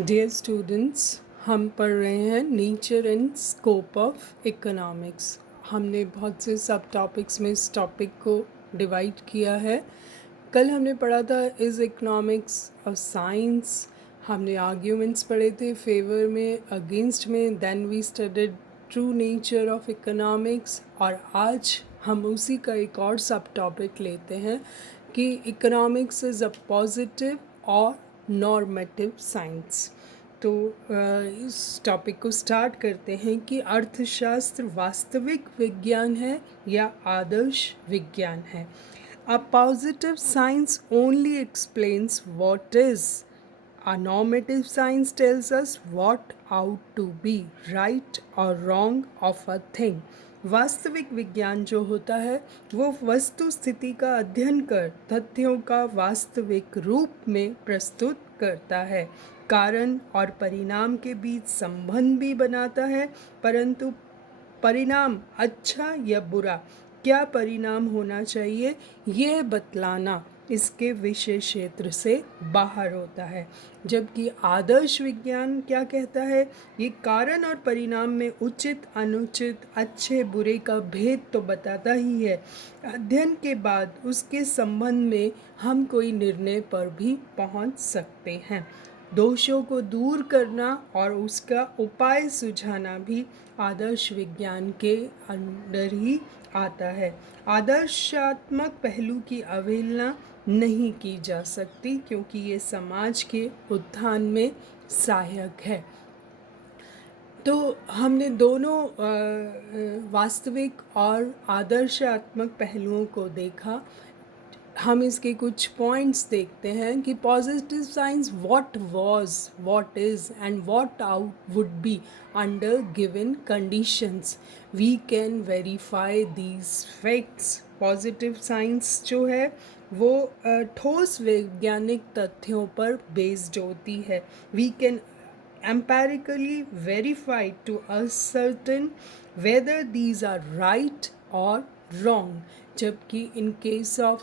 Dear students, हम पढ़ रहे हैं nature and scope of economics. हमने बहुत से सब टॉपिक्स में इस टॉपिक को डिवाइड किया है। कल हमने पढ़ा था इज़ इकोनॉमिक्स और साइंस। हमने आर्ग्यूमेंट्स पढ़े थे फेवर में, अगेंस्ट में। Then we studied true nature of economics. और आज हम उसी का एक और सब टॉपिक लेते हैं कि इकोनॉमिक्स इज़ अ पॉजिटिव और नॉर्मेटिव साइंस। तो इस टॉपिक को स्टार्ट करते हैं कि अर्थशास्त्र वास्तविक विज्ञान है या आदर्श विज्ञान है। अ positive science only explains what is, a normative science tells us what ought to be, right or wrong of a thing. वास्तविक विज्ञान जो होता है वो वस्तु स्थिति का अध्ययन कर तथ्यों का वास्तविक रूप में प्रस्तुत करता है, कारण और परिणाम के बीच संबंध भी बनाता है, परंतु परिणाम अच्छा या बुरा, क्या परिणाम होना चाहिए, यह बतलाना इसके विषय क्षेत्र से बाहर होता है। जबकि आदर्श विज्ञान क्या कहता है, ये कारण और परिणाम में उचित अनुचित अच्छे बुरे का भेद तो बताता ही है, अध्ययन के बाद उसके संबंध में हम कोई निर्णय पर भी पहुंच सकते हैं। दोषों को दूर करना और उसका उपाय सुझाना भी आदर्श विज्ञान के अंदर ही आता है। आदर्शात्मक पहलू की अवहेलना नहीं की जा सकती क्योंकि ये समाज के उत्थान में सहायक है। तो हमने दोनों वास्तविक और आदर्शात्मक पहलुओं को देखा। हम इसके कुछ पॉइंट्स देखते हैं कि positive science what was, what is and what ought would be under given conditions. We can verify these facts. Positive science जो है वो ठोस वैज्ञानिक तथ्यों पर बेस्ड होती है। We can empirically verified to ascertain whether these are right or wrong. जबकि in case of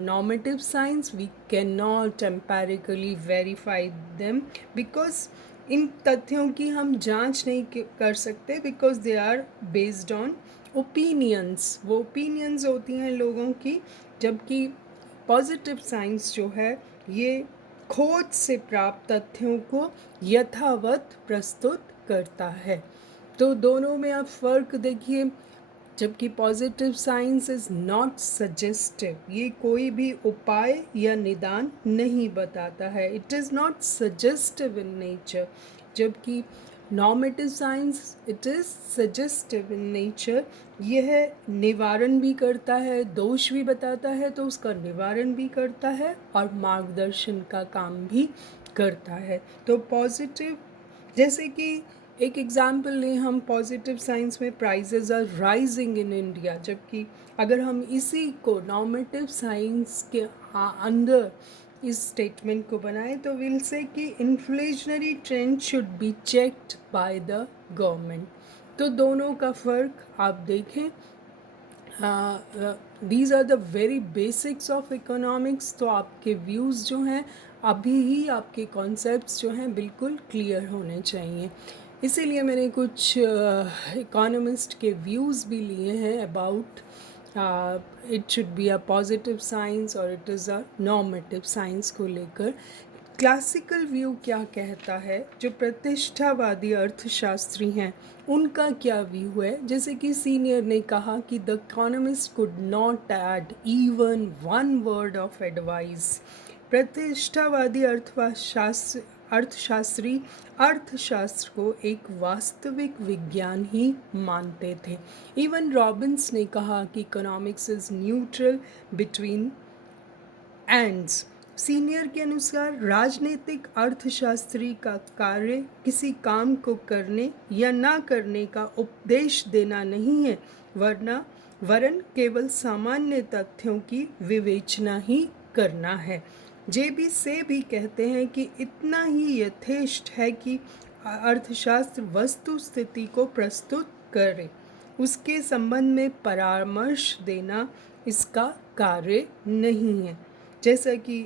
normative science we cannot empirically verify them because इन तथ्यों की हम जांच नहीं कर सकते because they are based on opinions. वो ओपिनियंस होती हैं लोगों की, जबकि पॉजिटिव साइंस जो है ये खोज से प्राप्त तथ्यों को यथावत प्रस्तुत करता है। तो दोनों में आप फ़र्क देखिए। जबकि positive science is not suggestive, ये कोई भी उपाय या निदान नहीं बताता है। It is not suggestive in nature. जबकि normative science it is suggestive in nature. यह निवारण भी करता है, दोष भी बताता है तो उसका निवारण भी करता है और मार्गदर्शन का काम भी करता है। तो पॉजिटिव, जैसे कि एक एग्जाम्पल लें हम, पॉजिटिव साइंस में prices are rising in India. जबकि अगर हम इसी को नॉर्मेटिव साइंस के अंदर इस स्टेटमेंट को बनाए तो विल से कि inflationary trend should be checked by the government. तो दोनों का फ़र्क आप देखें। These are the very basics of economics. तो आपके व्यूज़ जो हैं अभी ही, आपके कॉन्सेप्ट्स जो हैं बिल्कुल क्लियर होने चाहिए। इसीलिए मैंने कुछ इकोनॉमिस्ट के व्यूज़ भी लिए हैं about it should be a positive science और it is a normative science को लेकर। क्लासिकल व्यू क्या कहता है, जो प्रतिष्ठावादी अर्थशास्त्री हैं उनका क्या व्यू है। जैसे कि सीनियर ने कहा कि the economist could not add even one word of advice. प्रतिष्ठावादी अर्थशास्त्री अर्थशास्त्र को एक वास्तविक विज्ञान ही मानते थे। इवन रॉबिन्स ने कहा कि economics is neutral between ends. Senior के अनुसार राजनीतिक अर्थशास्त्री का कार्य किसी काम को करने या ना करने का उपदेश देना नहीं है, वरन केवल सामान्य तथ्यों की विवेचना ही करना है। जेबी से भी कहते हैं कि इतना ही यथेष्ट है कि अर्थशास्त्र वस्तु स्थिति को प्रस्तुत करे, उसके संबंध में परामर्श देना इसका कार्य नहीं है। जैसा कि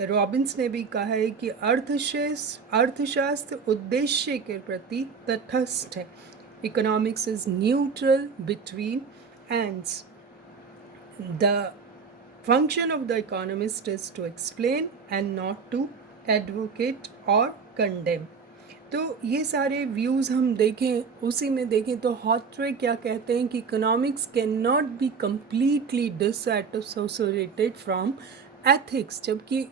रॉबिन्स ने भी कहा है कि अर्थशास्त्र उद्देश्य के प्रति तटस्थ है। Economics is neutral between ends. The function of the economist is to explain and not to advocate or condemn। तो ये सारे व्यूज़ हम देखें, उसी में देखें तो हॉथवे क्या कहते हैं कि economics can not be completely dissociated from ethics, जबकि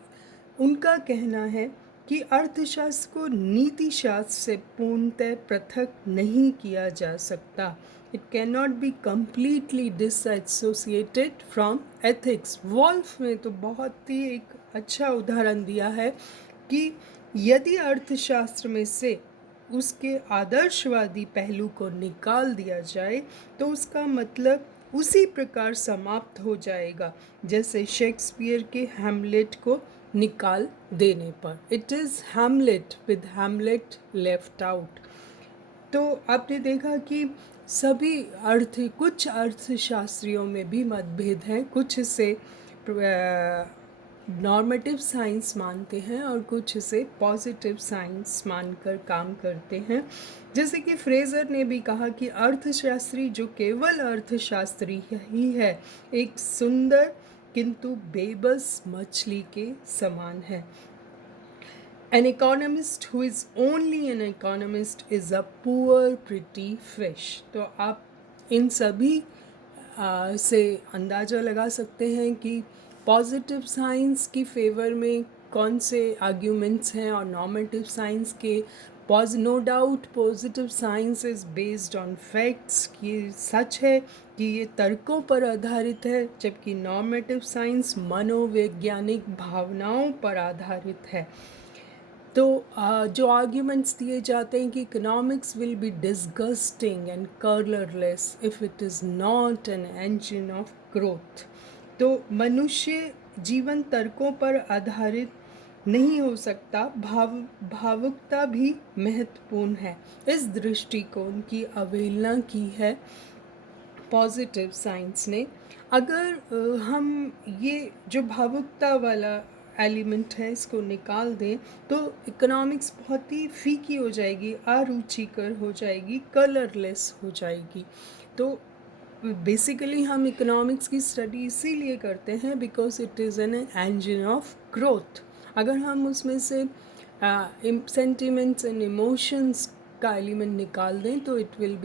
उनका कहना है कि अर्थशास्त्र को नीति शास्त्र से पूर्णतः पृथक नहीं किया जा सकता। It can not be completely dissociated from ethics. Wolf ने तो बहुत ही एक अच्छा उदाहरण दिया है कि यदि अर्थशास्त्र में से उसके आदर्शवादी पहलू को निकाल दिया जाए तो उसका मतलब उसी प्रकार समाप्त हो जाएगा जैसे शेक्सपियर के हैमलेट को निकाल देने पर। It is Hamlet with Hamlet left out. तो आपने देखा कि कुछ अर्थशास्त्रियों में भी मतभेद हैं। कुछ इसे नॉर्मेटिव साइंस मानते हैं और कुछ इसे पॉजिटिव साइंस मानकर काम करते हैं। जैसे कि फ्रेजर ने भी कहा कि अर्थशास्त्री जो केवल अर्थशास्त्री ही है, एक सुंदर किंतु बेबस मछली के समान है। An economist who is only an economist is a poor pretty fish। तो आप इन सभी से अंदाज़ा लगा सकते हैं कि पॉजिटिव साइंस की फेवर में कौन से आर्ग्यूमेंट्स हैं और नॉर्मेटिव साइंस के। No doubt positive science is based on facts, ये सच है कि ये तर्कों पर आधारित है, जबकि नॉर्मेटिव साइंस मनोवैज्ञानिक भावनाओं पर आधारित है। तो जो आर्ग्यूमेंट्स दिए जाते हैं कि economics will be disgusting and colourless if it is not an engine of growth. तो मनुष्य जीवन तर्कों पर आधारित नहीं हो सकता, भावुकता भी महत्वपूर्ण है। इस दृष्टिकोण की अवहेलना की है पॉजिटिव साइंस ने। अगर हम ये जो भावुकता वाला एलिमेंट है इसको निकाल दें तो इकोनॉमिक्स बहुत ही फीकी हो जाएगी, अरुचिकर हो जाएगी, कलरलेस हो जाएगी। तो बेसिकली हम इकोनॉमिक्स की स्टडी इसीलिए करते हैं because it is an engine of growth. अगर हम उसमें से सेंटिमेंट्स एंड इमोशंस का एलिमेंट निकाल दें तो it will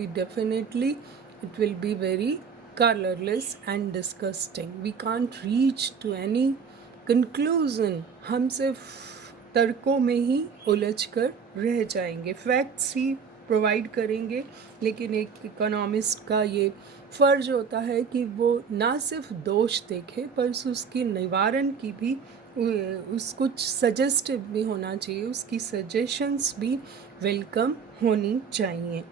be very colourless and disgusting. We can't reach to any conclusion. हम सिर्फ तर्कों में ही उलझ कर रह जाएंगे, फैक्ट्स ही प्रोवाइड करेंगे। लेकिन एक इकोनॉमिस्ट का ये फ़र्ज होता है कि वो ना सिर्फ दोष देखे पर उसकी निवारण की भी कुछ सजेस्टिव भी होना चाहिए, उसकी सजेशंस भी वेलकम होनी चाहिए।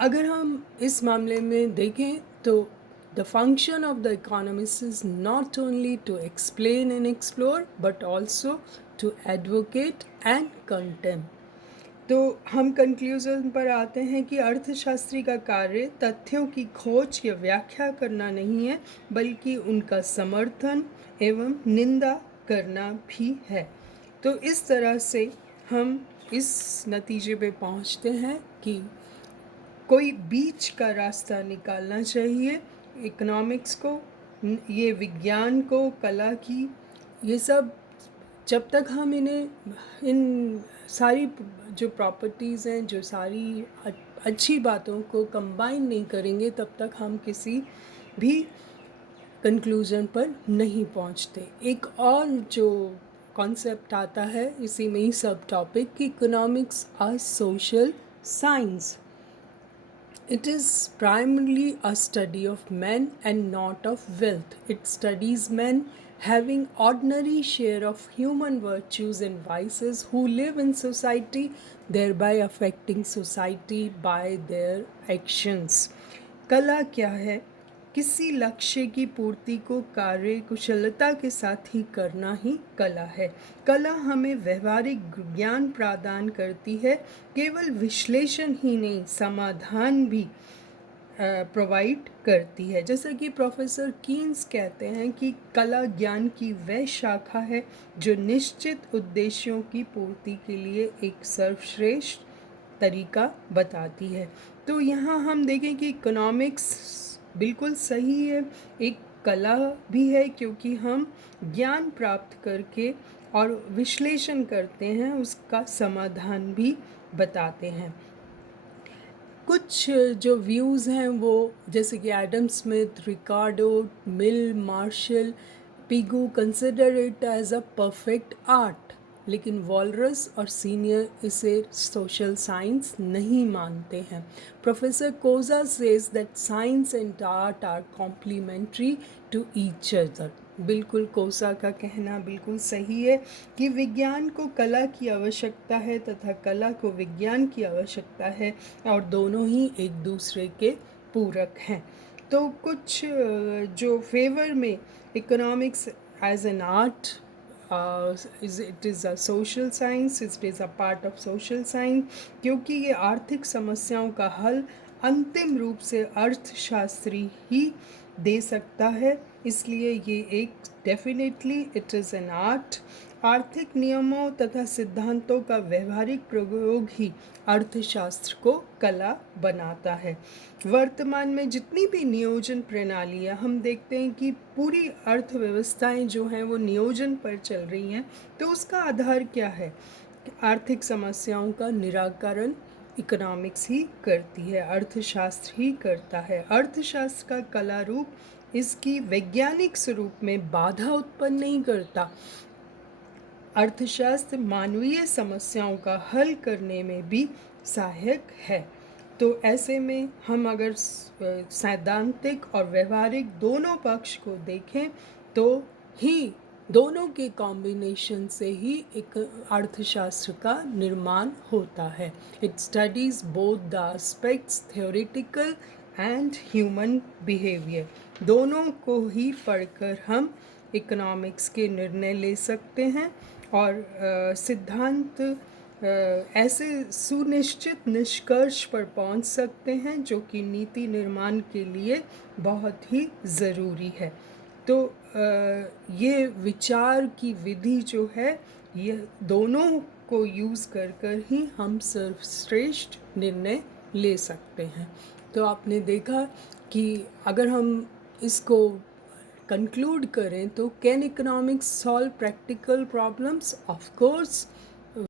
अगर हम इस मामले में देखें तो the function of the economist is not only to explain and explore but also to advocate and condemn। तो हम कंक्लूजन पर आते हैं कि अर्थशास्त्री का कार्य तथ्यों की खोज या व्याख्या करना नहीं है बल्कि उनका समर्थन एवं निंदा करना भी है। तो इस तरह से हम इस नतीजे पे पहुंचते हैं कि कोई बीच का रास्ता निकालना चाहिए। इकोनॉमिक्स को, ये विज्ञान को, कला की, ये सब जब तक हम इन सारी जो प्रॉपर्टीज़ हैं, जो सारी अच्छी बातों को कंबाइन नहीं करेंगे तब तक हम किसी भी कंक्लूजन पर नहीं पहुंचते। एक और जो कॉन्सेप्ट आता है इसी में ही सब टॉपिक कि economics a social science. It is primarily a study of men and not of wealth. It studies men having ordinary share of human virtues and vices who live in society, thereby affecting society by their actions। कला क्या है? किसी लक्ष्य की पूर्ति को कार्य कुशलता के साथ ही करना ही कला है। कला हमें व्यवहारिक ज्ञान प्रदान करती है, केवल विश्लेषण ही नहीं समाधान भी प्रोवाइड करती है। जैसा कि प्रोफेसर कीन्स कहते हैं कि कला ज्ञान की वह शाखा है जो निश्चित उद्देश्यों की पूर्ति के लिए एक सर्वश्रेष्ठ तरीका बताती है। तो यहाँ हम देखें कि इकोनॉमिक्स बिल्कुल सही है, एक कला भी है, क्योंकि हम ज्ञान प्राप्त करके और विश्लेषण करते हैं, उसका समाधान भी बताते हैं। कुछ जो व्यूज़ हैं वो जैसे कि Adam Smith, Ricardo, Mill, Marshall, Pigou consider it as a perfect art, लेकिन वॉलरस और सीनियर इसे सोशल साइंस नहीं मानते हैं। Professor Cossa says that science and art are complementary to each other. बिल्कुल कोसा का कहना बिल्कुल सही है कि विज्ञान को कला की आवश्यकता है तथा कला को विज्ञान की आवश्यकता है, और दोनों ही एक दूसरे के पूरक हैं। तो कुछ जो फेवर में economics as an art, it is a social science, it is a part of social science, क्योंकि ये आर्थिक समस्याओं का हल अंतिम रूप से अर्थशास्त्री ही दे सकता है, इसलिए ये एक definitely it is an art. आर्थिक नियमों तथा सिद्धांतों का व्यवहारिक प्रयोग ही अर्थशास्त्र को कला बनाता है। वर्तमान में जितनी भी नियोजन प्रणालियाँ हम देखते हैं कि पूरी अर्थव्यवस्थाएं जो हैं वो नियोजन पर चल रही हैं, तो उसका आधार क्या है? आर्थिक समस्याओं का निराकरण इकोनॉमिक्स ही करती है, अर्थशास्त्र ही करता है। अर्थशास्त्र का कला रूप इसकी वैज्ञानिक स्वरूप में बाधा उत्पन्न नहीं करता। अर्थशास्त्र मानवीय समस्याओं का हल करने में भी सहायक है। तो ऐसे में हम अगर सैद्धांतिक और व्यवहारिक दोनों पक्ष को देखें तो ही दोनों के कॉम्बिनेशन से ही एक अर्थशास्त्र का निर्माण होता है। It studies both the aspects theoretical and human behaviour. दोनों को ही पढ़कर हम इकोनॉमिक्स के निर्णय ले सकते हैं और सिद्धांत ऐसे सुनिश्चित निष्कर्ष पर पहुंच सकते हैं जो कि नीति निर्माण के लिए बहुत ही ज़रूरी है। तो ये विचार की विधि जो है, ये दोनों को यूज़ कर कर ही हम सर्वश्रेष्ठ निर्णय ले सकते हैं। तो आपने देखा कि अगर हम इसको कंक्लूड करें तो can economics solve practical problems? Of course